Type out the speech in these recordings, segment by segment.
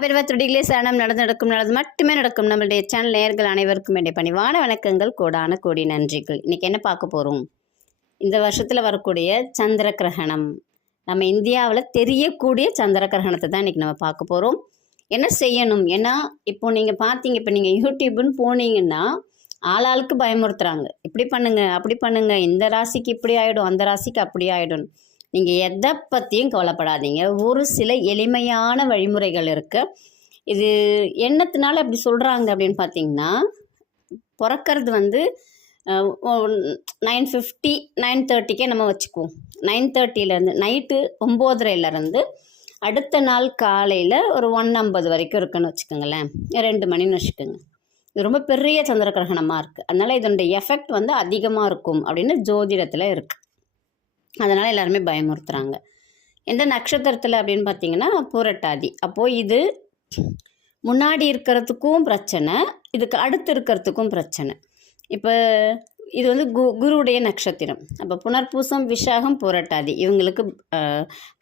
அபிர்வ துடிகளே சரணம் நடந்து நடக்கும் நடந்து மட்டுமே நடக்கும். நம்மளுடைய சேனல் நேர்கள் அனைவருக்கும் வேண்டிய பணிவான வணக்கங்கள். கூடான கோடி நன்றிகள். இன்றைக்கி என்ன பார்க்க போகிறோம் இந்த வருஷத்தில் வரக்கூடிய சந்திர கிரகணம். நம்ம இந்தியாவில் தெரியக்கூடிய சந்திர கிரகணத்தை தான் இன்றைக்கி நம்ம பார்க்க போகிறோம் என்ன செய்யணும்? ஏன்னா இப்போ நீங்கள் பார்த்தீங்க இப்போ நீங்கள் யூடியூப்னு போனீங்கன்னா ஆளாளுக்கு பயமுறுத்துறாங்க. இப்படி பண்ணுங்க அப்படி பண்ணுங்க. இந்த ராசிக்கு இப்படி ஆகிடும் அந்த ராசிக்கு அப்படி ஆகிடும் நீங்கள் எதை பற்றியும் கவலைப்படாதீங்க. ஒரு சில எளிமையான வழிமுறைகள் இருக்குது இது என்னத்தினால அப்படி சொல்கிறாங்க அப்படின்னு பார்த்தீங்கன்னா பிறக்கிறது வந்து நைன் ஃபிஃப்டி நைன் தேர்ட்டிக்கே நம்ம வச்சுக்குவோம். நைன் தேர்ட்டியிலேருந்து நைட்டு ஒம்போதரையிலேருந்து அடுத்த நாள் காலையில் ஒரு ஒன் ஐம்பது வரைக்கும் இருக்குன்னு வச்சுக்கோங்களேன். ரெண்டு மணின்னு வச்சுக்கோங்க. இது ரொம்ப பெரிய சந்திர கிரகணமாக இருக்குது அதனால் இதனுடைய எஃபெக்ட் வந்து அதிகமாக இருக்கும் அப்படின்னு ஜோதிடத்தில் இருக்குது அதனால் எல்லாருமே பயமுறுத்துகிறாங்க எந்த நட்சத்திரத்தில் அப்படின்னு பார்த்தீங்கன்னா பூரட்டாதி. அப்போது இது முன்னாடி இருக்கிறதுக்கும் பிரச்சனை இதுக்கு அடுத்து இருக்கிறதுக்கும் பிரச்சனை. இப்போ இது வந்து கு குருவுடைய நட்சத்திரம். அப்போ புனர்பூசம் விஷாகம் புரட்டாதி. இவங்களுக்கு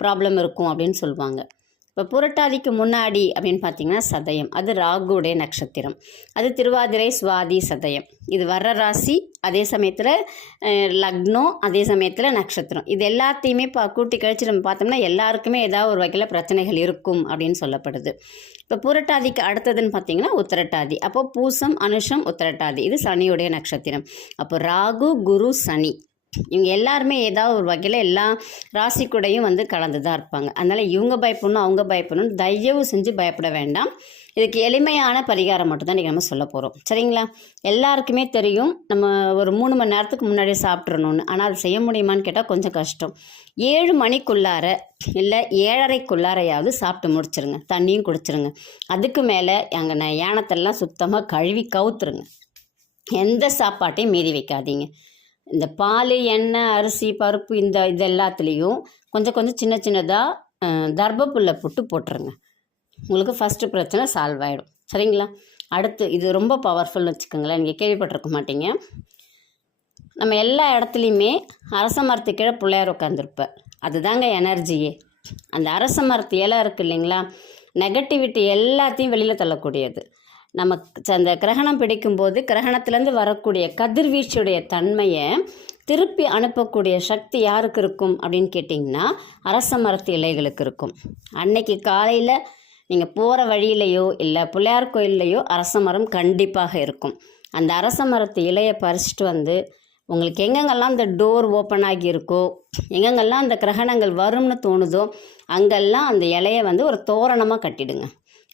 ப்ராப்ளம் இருக்கும் அப்படின்னு சொல்லுவாங்க. இப்போ புரட்டாதிக்கு முன்னாடி அப்படின்னு பார்த்தீங்கன்னா சதயம். அது ராகுடைய நட்சத்திரம். அது திருவாதிரை சுவாதி சதயம். இது வர்ற ராசி அதே சமயத்தில் லக்னம் அதே சமயத்தில் நட்சத்திரம். இது எல்லாத்தையுமே பா கூட்டி கழிச்சு நம்ம பார்த்தோம்னா எல்லாருக்குமே ஏதாவது ஒரு வகையில் பிரச்சனைகள் இருக்கும் அப்படின்னு சொல்லப்படுது. இப்போ புரட்டாதிக்கு அடுத்ததுன்னு பார்த்தீங்கன்னா உத்திரட்டாதி. அப்போ பூசம் அனுஷம் உத்திரட்டாதி. இது சனியுடைய நட்சத்திரம். அப்போ ராகு குரு சனி. இவங்க எல்லாருமே ஏதாவது ஒரு வகையில் எல்லா ராசி கூடையும் வந்து கலந்து தான் இருப்பாங்க. அதனால் இவங்க பயப்படணும் அவங்க பயப்படணும் தயவு செஞ்சு பயப்பட வேண்டாம். இதுக்கு எளிமையான பரிகாரம் மட்டும் தான் இன்றைக்கி நம்ம சொல்ல போகிறோம் சரிங்களா? எல்லாருக்குமே தெரியும் நம்ம ஒரு மூணு மணி நேரத்துக்கு முன்னாடி சாப்பிட்றணும்னு ஆனால் அது செய்ய முடியுமான்னு கேட்டால் கொஞ்சம் கஷ்டம். ஏழு மணிக்குள்ளார இல்லை ஏழரைக்குள்ளாரையாவது சாப்பிட்டு முடிச்சிருங்க. தண்ணியும் குடிச்சிருங்க. அதுக்கு மேலே அங்கே யானத்தெல்லாம் சுத்தமாக கழுவி கவுத்துருங்க. எந்த சாப்பாட்டையும் மீறி வைக்காதீங்க. இந்த பால் எண்ணெய் அரிசி பருப்பு இந்த இது எல்லாத்துலேயும் கொஞ்சம் கொஞ்சம் சின்ன சின்னதாக தர்பப்புல்லை போட்டு போட்டுருங்க. உங்களுக்கு ஃபஸ்ட்டு பிரச்சனை சால்வ் ஆகிடும் சரிங்களா? அடுத்து இது ரொம்ப பவர்ஃபுல்னு வச்சுக்கோங்களேன். நீங்கள் கேள்விப்பட்டிருக்க மாட்டீங்க. நம்ம எல்லா இடத்துலையுமே அரச மரத்து கீழே பிள்ளையார் உட்காந்துருப்பேன் அதுதாங்க எனர்ஜியே அந்த அரச மரத்து இலை இருக்குது இல்லைங்களா? நெகட்டிவிட்டி எல்லாத்தையும் வெளியில் தள்ளக்கூடியது. நமக்கு அந்த கிரகணம் பிடிக்கும்போது கிரகணத்துலேருந்து வரக்கூடிய கதிர்வீச்சுடைய தன்மையை திருப்பி அனுப்பக்கூடிய சக்தி யாருக்கு இருக்கும் அப்படின்னு கேட்டிங்கன்னா அரச மரத்து இலைகளுக்கு இருக்கும். அன்னைக்கு காலையில் நீங்கள் போகிற வழியிலையோ இல்லை பிள்ளையார் கோயில்லையோ அரச மரம் கண்டிப்பாக இருக்கும். அந்த அரச மரத்து இலையை பறிச்சிட்டு வந்து உங்களுக்கு எங்கெங்கெல்லாம் அந்த டோர் ஓப்பன் ஆகியிருக்கோ எங்கெங்கெல்லாம் அந்த கிரகணங்கள் வரும்னு தோணுதோ அங்கெல்லாம் அந்த இலையை வந்து ஒரு தோரணமாக கட்டிடுங்க.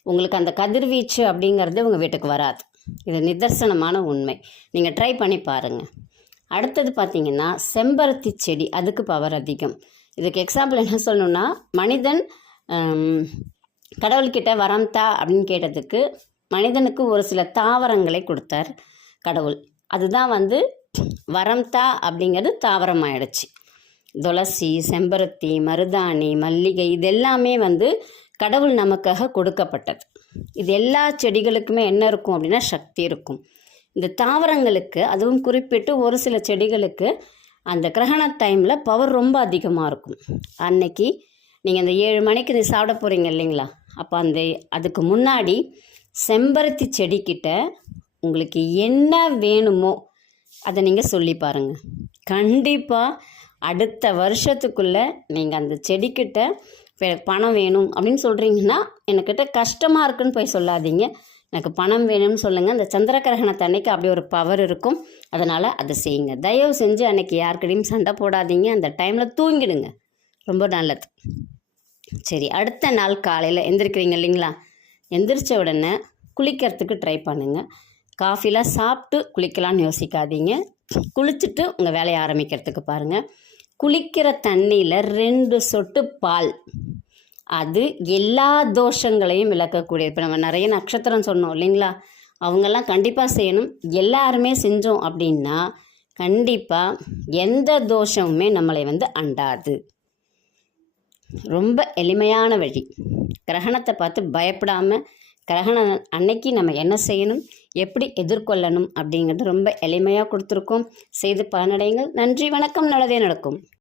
உங்களுக்கு அந்த கதிர்வீச்சு அப்படிங்கிறது உங்கள் வீட்டுக்கு வராது. இது நிதர்சனமான உண்மை. நீங்கள் ட்ரை பண்ணி பாருங்கள் அடுத்தது பார்த்தீங்கன்னா செம்பருத்தி செடி அதுக்கு பவர் அதிகம். இதுக்கு எக்ஸாம்பிள் என்ன சொல்லணுன்னா மனிதன் கடவுள்கிட்ட வரம் தா அப்படின்னு கேட்டதுக்கு மனிதனுக்கு ஒரு சில தாவரங்களை கொடுத்தார் கடவுள். அதுதான் வந்து வரம் தா அப்படிங்கிறது தாவரம் ஆயிடுச்சு துளசி செம்பருத்தி மருதாணி மல்லிகை இதெல்லாமே வந்து கடவுள் நமக்காக கொடுக்கப்பட்டது. இது எல்லா செடிகளுக்குமே என்ன இருக்கும் அப்படின்னா சக்தி இருக்கும். இந்த தாவரங்களுக்கு அதுவும் குறிப்பிட்டு ஒரு சில செடிகளுக்கு அந்த கிரகண டைமில் பவர் ரொம்ப அதிகமாக இருக்கும். அன்னைக்கு நீங்கள் அந்த ஏழு மணிக்கு நீ சாப்பிட போகிறீங்க இல்லைங்களா? அப்போ அந்த அதுக்கு முன்னாடி செம்பருத்தி செடிக்கிட்ட உங்களுக்கு என்ன வேணுமோ அதை நீங்கள் சொல்லி பாருங்கள் கண்டிப்பாக அடுத்த வருஷத்துக்குள்ளே நீங்கள் அந்த செடிக்கிட்ட எனக்கு பணம் வேணும் அப்படின்னு சொல்கிறீங்கன்னா எனக்கிட்ட கஷ்டமாக இருக்குன்னு போய் சொல்லாதீங்க. எனக்கு பணம் வேணும்னு சொல்லுங்கள் அந்த சந்திர கிரகணத்தை அன்னைக்கு அப்படி ஒரு பவர் இருக்கும். அதனால் அதை செய்யுங்க. தயவு செஞ்சு அன்னைக்கு யாருக்கிட்டையும் சண்டை போடாதீங்க. அந்த டைமில் தூங்கிடுங்க. ரொம்ப நல்லது. சரி அடுத்த நாள் காலையில் எந்திரிக்கிறீங்க இல்லைங்களா? எந்திரிச்ச உடனே குளிக்கிறதுக்கு ட்ரை பண்ணுங்கள் காஃபிலாம் சாப்பிட்டு குளிக்கலான்னு யோசிக்காதீங்க. குளிச்சுட்டு உங்கள் வேலையை ஆரம்பிக்கிறதுக்கு பாருங்கள் குளிக்கிற தண்ணியில் ரெண்டு சொட்டு பால். அது எல்லா தோஷங்களையும் விளக்கக்கூடியது. இப்போ நம்ம நிறைய நட்சத்திரம் சொன்னோம் இல்லைங்களா? அவங்கெல்லாம் கண்டிப்பாக செய்யணும். எல்லாருமே செஞ்சோம் அப்படின்னா கண்டிப்பாக எந்த தோஷமுமே நம்மளை வந்து அண்டாது. ரொம்ப எளிமையான வழி. கிரகணத்தை பார்த்து பயப்படாமல் கிரகணம் அன்னைக்கு நம்ம என்ன செய்யணும்? எப்படி எதிர்கொள்ளணும்? அப்படிங்கிறது ரொம்ப எளிமையாக கொடுத்துருக்கோம். செய்து பலனடையுங்கள். நன்றி. வணக்கம். நல்லதே நடக்கும்.